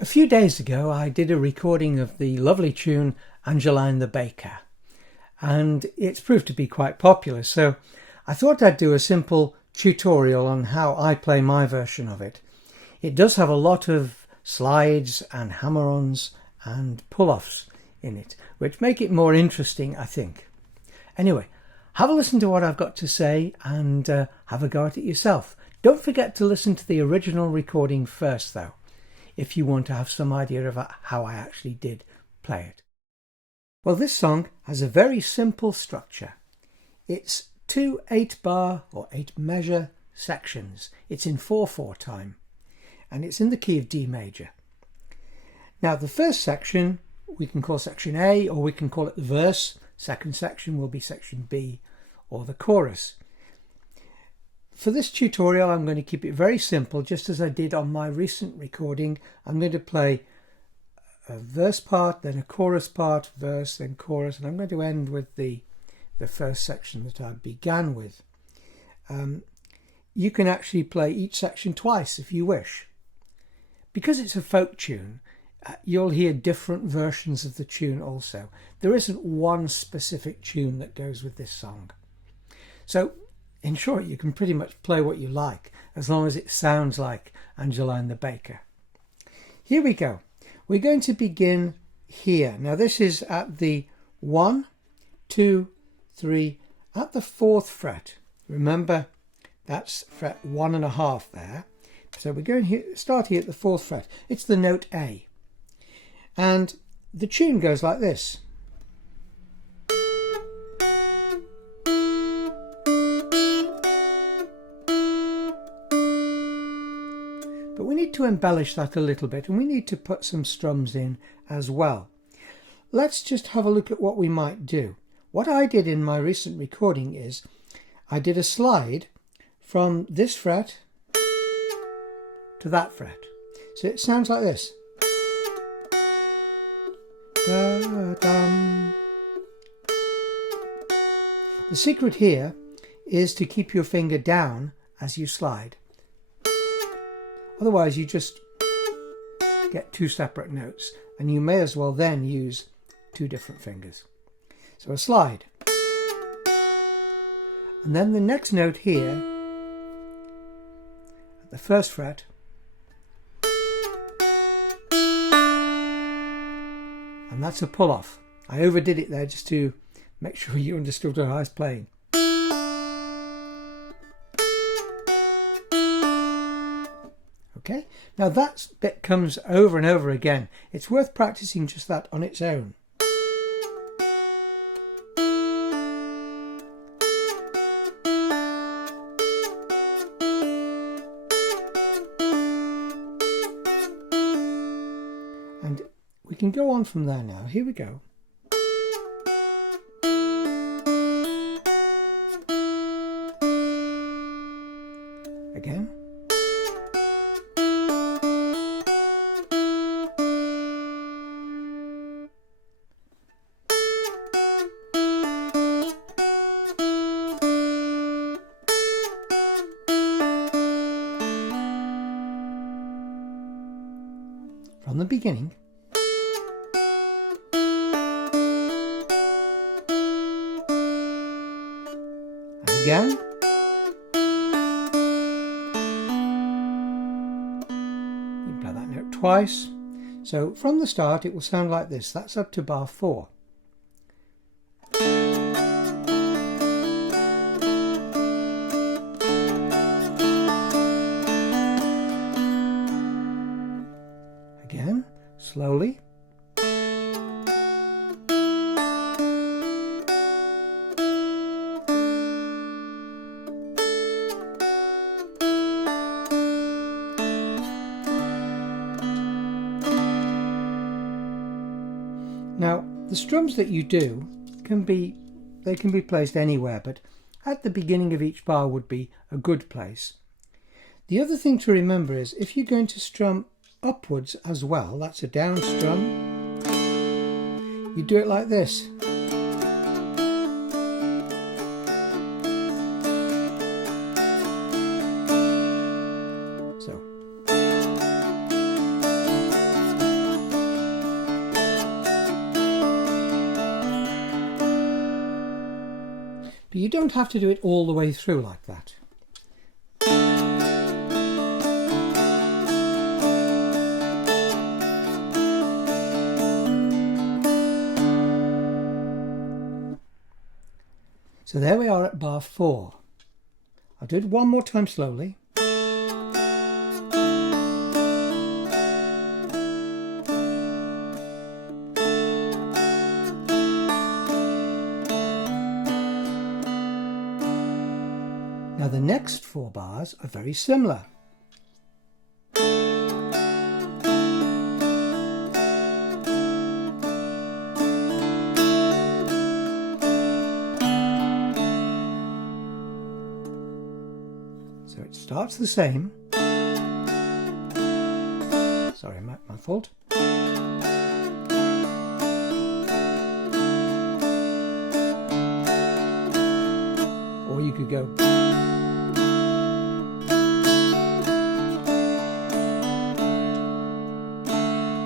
A few days ago I did a recording of the lovely tune Angeline the Baker, and it's proved to be quite popular, so I thought I'd do a simple tutorial on how I play my version of it. It does have a lot of slides and hammer-ons and pull-offs in it, which make it more interesting, I think. Anyway, have a listen to what I've got to say and have a go at it yourself. Don't forget to listen to the original recording first, though, if you want to have some idea of how I actually did play it. Well, this song has a very simple structure. It's 2 8-bar or 8-measure sections. It's in 4/4 time, and it's in the key of D major. Now, the first section we can call section A, or we can call it the verse. Second section will be section B, or the chorus. For this tutorial, I'm going to keep it very simple, just as I did on my recent recording. I'm going to play a verse part, then a chorus part, verse, then chorus, and I'm going to end with the first section that I began with. You can actually play each section twice if you wish. Because it's a folk tune, you'll hear different versions of the tune also. There isn't one specific tune that goes with this song. So, in short, you can pretty much play what you like, as long as it sounds like Angeline the Baker. Here we go. We're going to begin here. Now this is at the 1, 2, 3, at the 4th fret. Remember, that's fret 1.5 there. So we're going here, start here at the 4th fret. It's the note A. And the tune goes like this. But we need to embellish that a little bit, and we need to put some strums in as well. Let's just have a look at what we might do. What I did in my recent recording is I did a slide from this fret to that fret. So it sounds like this. Da-dum. The secret here is to keep your finger down as you slide. Otherwise you just get 2 separate notes, and you may as well then use 2 different fingers. So a slide. And then the next note here, at the 1st fret, and that's a pull-off. I overdid it there just to make sure you understood what I was playing. Okay, now that bit comes over and over again. It's worth practicing just that on its own. And we can go on from there now. Here we go. Again. From the beginning. And again. You play that note twice. So from the start it will sound like this. That's up to bar 4. Again, slowly. Now, the strums that you do can be placed anywhere, but at the beginning of each bar would be a good place. The other thing to remember is if you're going to strum upwards as well, that's a down strum, you do it like this. So But you don't have to do it all the way through like that. So there we are at bar 4. I'll do it one more time slowly. Now the next 4 bars are very similar. So it starts the same. Sorry, my fault. Or you could go.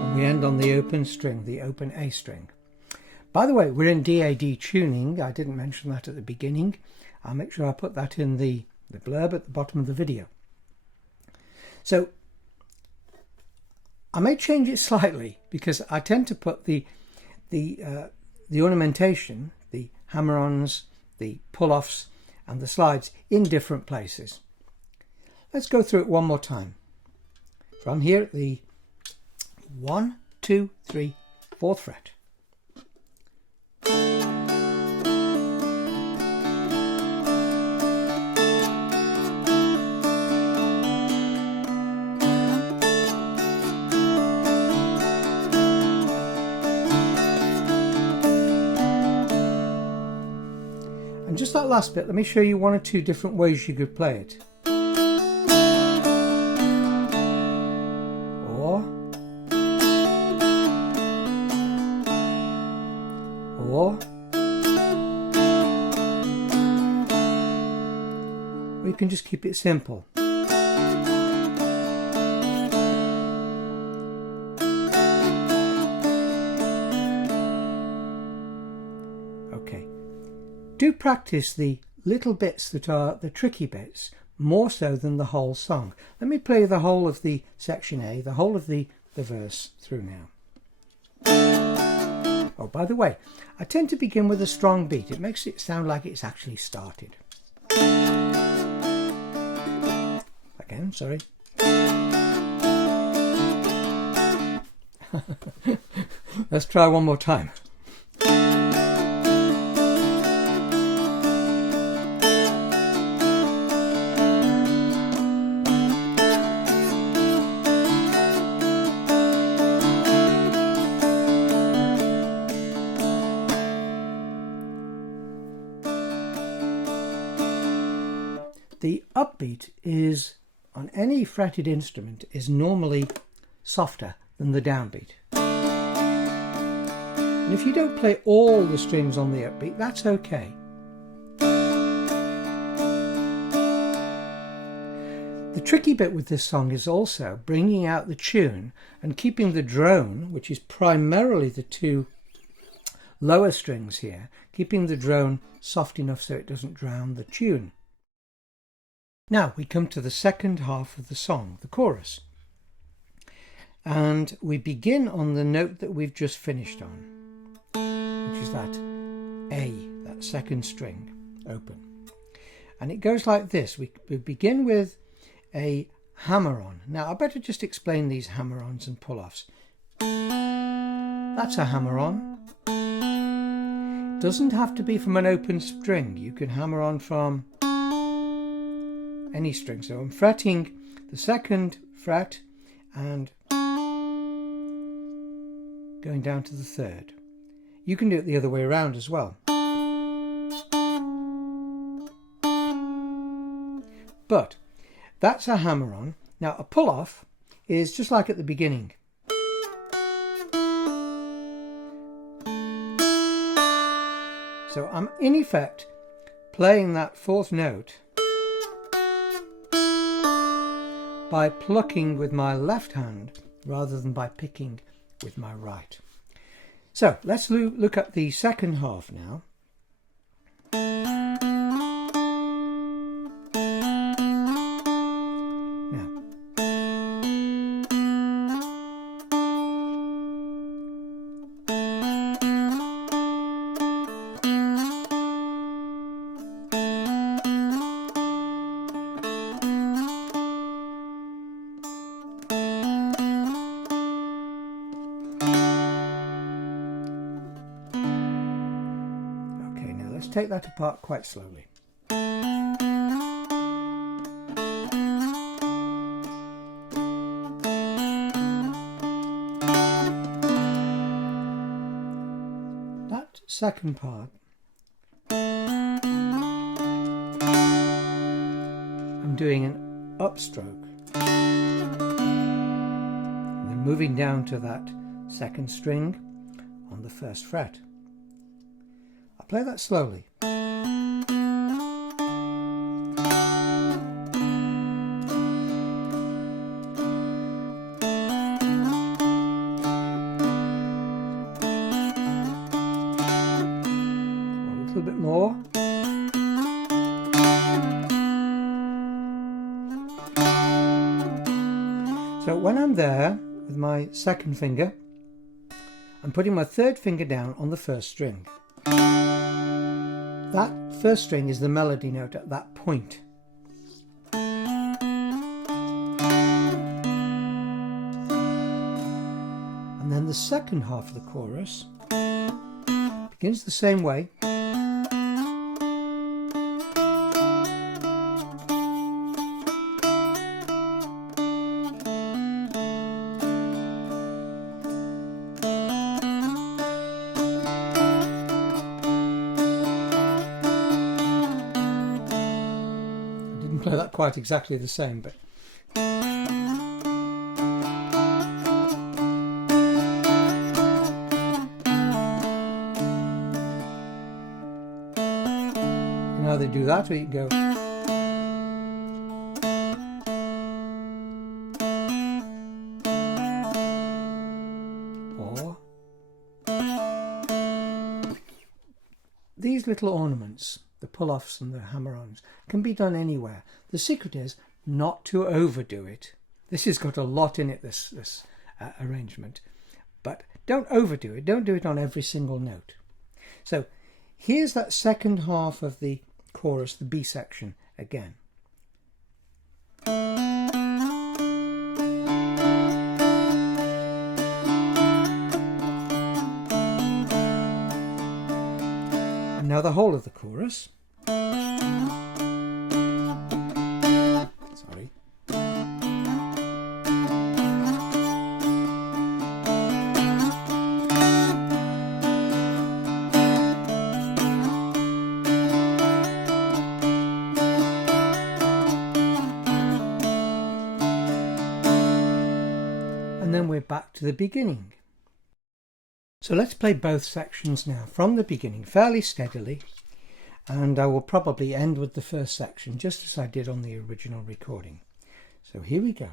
And we end on the open string, the open A string. By the way, we're in DAD tuning. I didn't mention that at the beginning. I'll make sure I put that in the blurb at the bottom of the video. So I may change it slightly because I tend to put the ornamentation, the hammer-ons, the pull-offs and the slides in different places. Let's go through it one more time. From here at the 1, 2, 3, 4th fret. Just that last bit, let me show you 1 or 2 different ways you could play it. Or you can just keep it simple. Do practice the little bits that are the tricky bits more so than the whole song. Let me play the whole of the section A, the whole of the verse through now. Oh, by the way, I tend to begin with a strong beat. It makes it sound like it's actually started. Again, sorry. Let's try one more time. The upbeat is, on any fretted instrument, is normally softer than the downbeat. And if you don't play all the strings on the upbeat, that's okay. The tricky bit with this song is also bringing out the tune and keeping the drone, which is primarily the 2 lower strings here, keeping the drone soft enough so it doesn't drown the tune. Now we come to the second half of the song, the chorus, and we begin on the note that we've just finished on, which is that A, that second string, open. And it goes like this. We begin with a hammer-on. Now I better just explain these hammer-ons and pull-offs. That's a hammer-on. Doesn't have to be from an open string. You can hammer on from any string. So I'm fretting the 2nd fret and going down to the 3rd. You can do it the other way around as well. But that's a hammer-on. Now a pull-off is just like at the beginning. So I'm in effect playing that 4th note by plucking with my left hand rather than by picking with my right. So let's look at the second half now. take that apart quite slowly. That second part, I'm doing an upstroke and then moving down to that second string on the first fret. I'll play that slowly. A little bit more. So when I'm there with my second finger, I'm putting my third finger down on the first string. That first string is the melody note at that point. And then the second half of the chorus begins the same way. Play that quite exactly the same, but you can either do that or you can go or these little ornaments, the pull-offs and the hammer-ons, can be done anywhere. The secret is not to overdo it. This has got a lot in it, this arrangement, but don't overdo it. Don't do it on every single note. So here's that second half of the chorus, the B section again. And now the whole of the chorus. Sorry. And then we're back to the beginning. So let's play both sections now from the beginning fairly steadily, and I will probably end with the first section just as I did on the original recording. So here we go.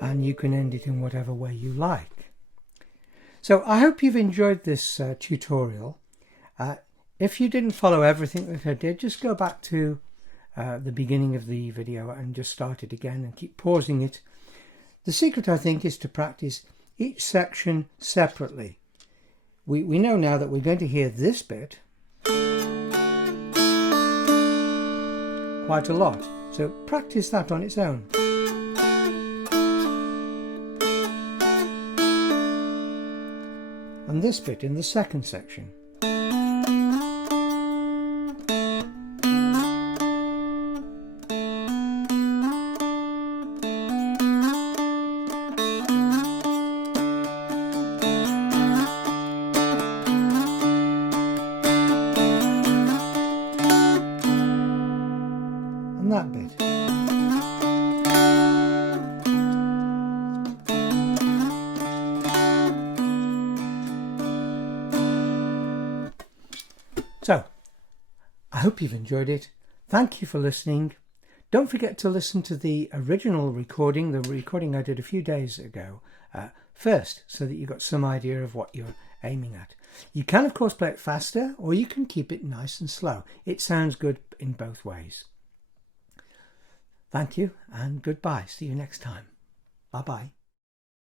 And you can end it in whatever way you like. So I hope you've enjoyed this tutorial. If you didn't follow everything that I did, just go back to the beginning of the video and just start it again and keep pausing it. The secret, I think, is to practice each section separately. We know now that we're going to hear this bit quite a lot, so practice that on its own. And this bit in the second section. And that bit. I hope you've enjoyed it. Thank you for listening. Don't forget to listen to the original recording, the recording I did a few days ago, first, so that you've got some idea of what you're aiming at. You can, of course, play it faster, or you can keep it nice and slow. It sounds good in both ways. Thank you, and goodbye. See you next time. Bye-bye.